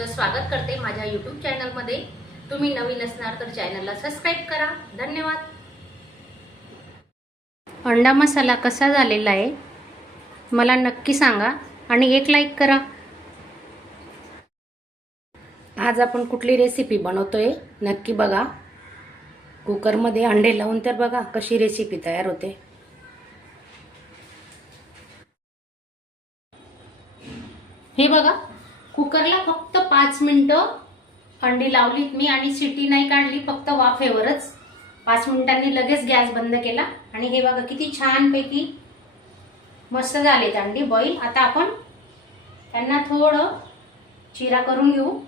तुमचं स्वागत करते माझ्या YouTube चॅनलमध्ये। तुम्ही नवीन असणार तर चॅनलला सबस्क्राइब करा। धन्यवाद। अंडा मसाला कसा झालेला आहे मला नक्की सांगा आणि एक लाईक करा। आज आपण कुठली रेसिपी बनवतोय नक्की बघा। कुकर मध्ये अंडे लावून तर बघा कशी रेसिपी तयार होते। हे बघा कुकरला फक्त 5 मिनिटं अंडी लावलीत मी आणि शिटी नाही काढली, फक्त वाफेवरच 5 मिनिटांनी लगेच गॅस बंद केला आणि हे बघा किती छान पैकी मस्त झालेत अंडी बॉईल। आता आपण त्यांना थोडं चिरा करून घेऊ।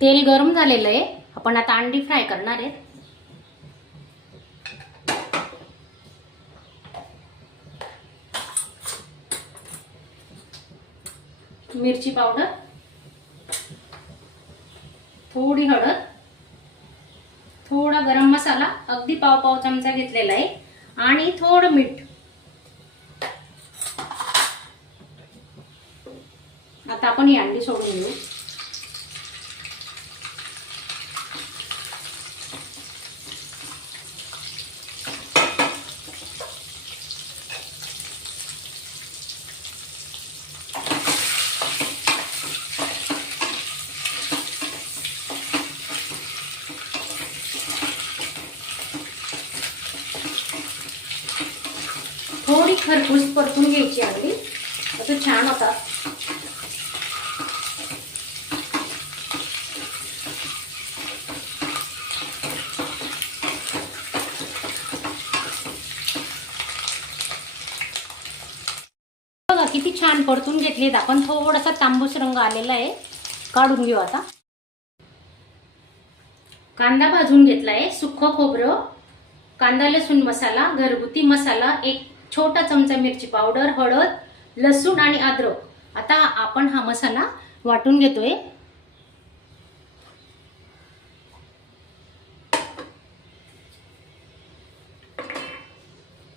तेल गरम झालेलं आहे, आपण आता अंडी फ्राय करणार आहे। मिरची पावडर, थोडी हळद, थोडा गरम मसाला अगदी पाव चमचा घेतलेला आहे आणि थोडं मीठ। आता आपण ही अंडी सोडून घेऊ। थोडी खरपूस परतून घ्यायची अंडी, असं छान होता। बघा किती छान परतून घेतलीत आपण। थोडासा तांबूस रंग आलेला आहे, काढून घेऊ आता। कांदा भाजून घेतलाय, सुक्क खोबरं, कांदा लसूण मसाला, घरगुती मसाला, एक छोटा चमचा मिरची पावडर, हळद, लसूण आणि अद्रक। आता आपण हा मसाला वाटून घेतोय।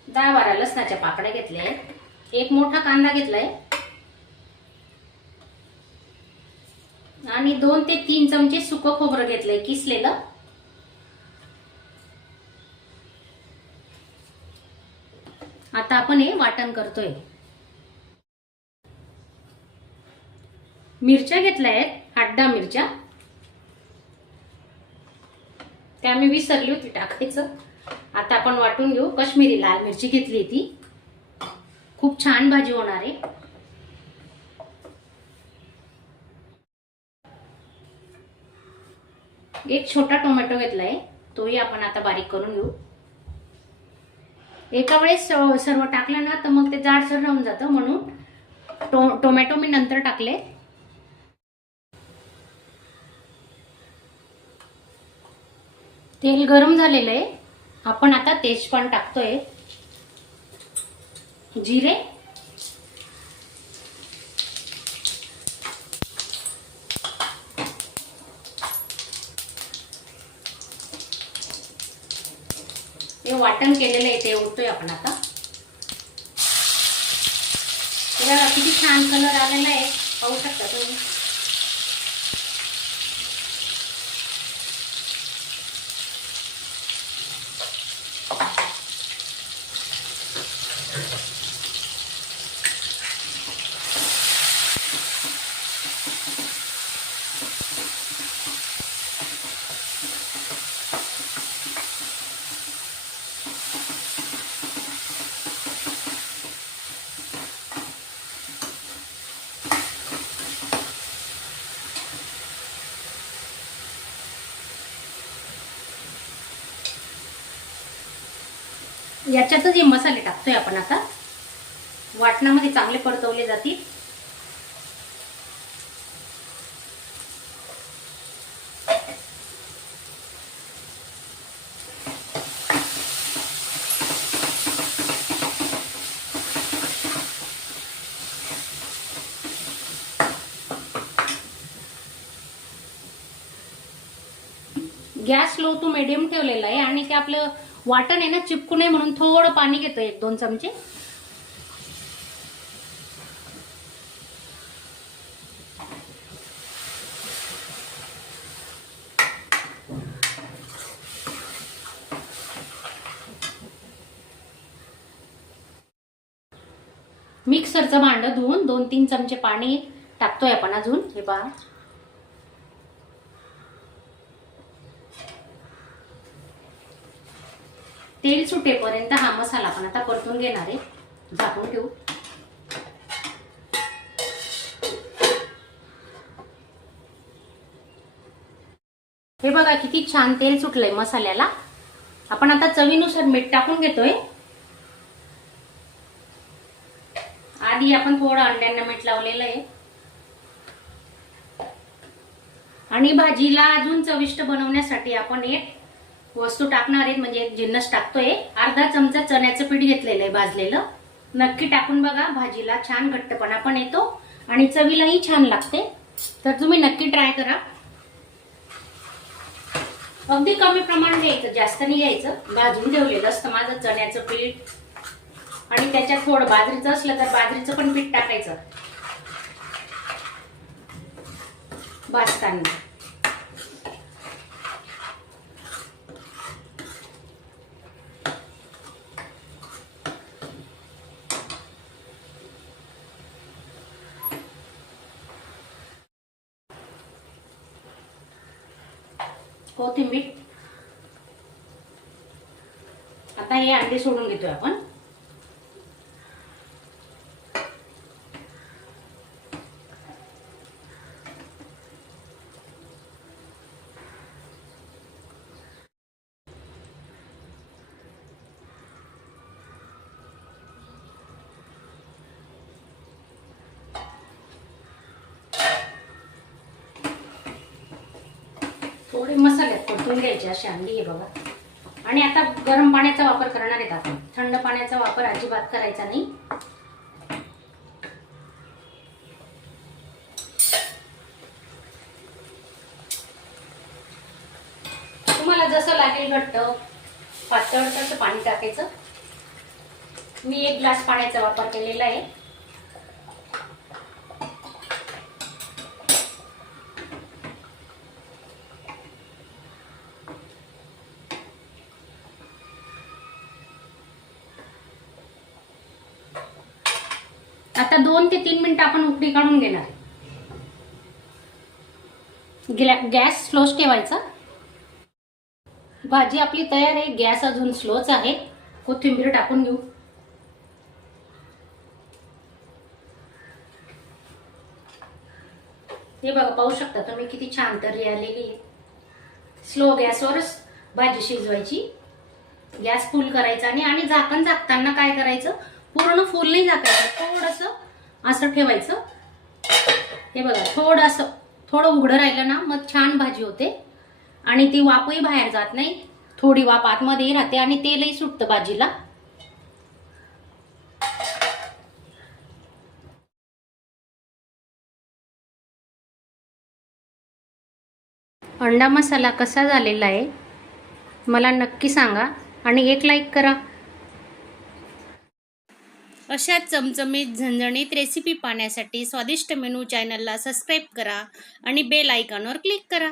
दहा 12 लसणाच्या पाकळ्या घेतल्या आहेत, एक मोठा कांदा घेतलाय आणि 2 ते 3 चमचे सुक्क खोबरं घेतलंय किसलेलं। आता आपण हे वाटण करतोय। मिरच्या घेतल्या आहेत 8-10 मिरच्या, त्या मी विसरली होती टाकायचं। आता आपण वाटून घेऊ। काश्मीरी लाल मिरची घेतली, ती खूप छान भाजी होणार आहे। एक छोटा टोमॅटो घेतलाय, तोही आपण आता बारीक करून घेऊ। एका वेळेस सर्व टाकलं ना तर मग ते जाडसर राहून जातं, म्हणून टोमॅटो मी नंतर टाकले। तेल गरम झालेलं आहे, आपण आता तेजपान टाकतोय, जिरे, हे वाटण केलेलं आहे ते ओततोय आपण आता। बघा किती छान कलर आलेला आहे, पाहू शकता तुम्ही। याच्यातच हे मसाले टाकतोय आपण आता, वाटणामध्ये चांगले परतवले जातील। गॅस लो टू मीडियम ठेवलेला आहे आणि ते आपलं वाटण आहे ना चिपकू नये म्हणून थोडं पाणी घेतोय, 1-2 चमचे. मिक्सरचं भांडं धुवून 2-3 चमचे पाणी टाकतोय आपण अजून. हे पहा, तेल सुटेपर्यंत हा मसाला आपण आता परतून घेणार आहे. झाकून ठेवू. हे बघा किती छान तेल सुटलंय मसाल्याला. आपण आता चवीनुसार मीठ टाकून घेतोय. आधी आपण थोडं अंड्यांना मीठ लावलेलं आहे आणि भाजीला अजून चविष्ट बनवण्यासाठी आपण एक वस्तू टाकणार आहे, म्हणजे एक जिन्नस टाकतोय. अर्धा चमचा चण्याचं पीठ घेतलेलं आहे भाजलेलं. नक्की टाकून बघा, भाजीला छान घट्टपणा पण येतो आणि चवीलाही छान लागते. तर तुम्ही नक्की ट्राय करा. अगदी कमी प्रमाण घ्यायचं, जास्त नाही घ्यायचं. भाजून ठेवलेलं असतं माझं चण्याचं पीठ आणि त्याच्यात थोडं बाजरीचं असलं तर बाजरीचं पण पीठ टाकायचं भाजताना. कोथिंबीर. आता हे अंडे सोडून घेतोय आपण. थोडे मसाल्यात परतून घ्यायचे असे अंडी. हे बघा. आणि आता गरम पाण्याचा वापर करणार आहेत आपण. थंड पाण्याचा वापर अजिबात करायचा नाही. तुम्हाला जसं लागेल घट्ट पातळ तसं पाणी टाकायचं. मी 1 ग्लास पाण्याचा वापर केलेला आहे. आता 2 ते 3 मिनिटं आपण उकळी काढून घेणार. गॅस स्लोच ठेवायचा. भाजी आपली तयार आहे. गॅस अजून स्लोच आहे. कोथिंबीर टाकून घेऊ. हे बघा, पाहू शकता तुम्ही किती छान तर्री आलेली आहे. स्लो गॅसवरच भाजी शिजवायची. गॅस फुल करायचा आणि झाकण झाकताना काय करायचं, पूर्ण फुल नाही झाकायचं, थोडंसं असं ठेवायचं. हे बघा, थोडं उघडं राहिलं ना मग छान भाजी होते आणि ती वाफही बाहेर जात नाही. थोडी वाफ आतमध्ये राहते आणि तेलही सुटतं भाजीला. अंडा मसाला कसा झालेला आहे मला नक्की सांगा आणि एक लाईक करा. अशा चमचमीत झणझणीत रेसिपी पाहण्यासाठी स्वादिष्ट मेनू चॅनलला सबस्क्राईब करा आणि बेल आयकॉनवर क्लिक करा.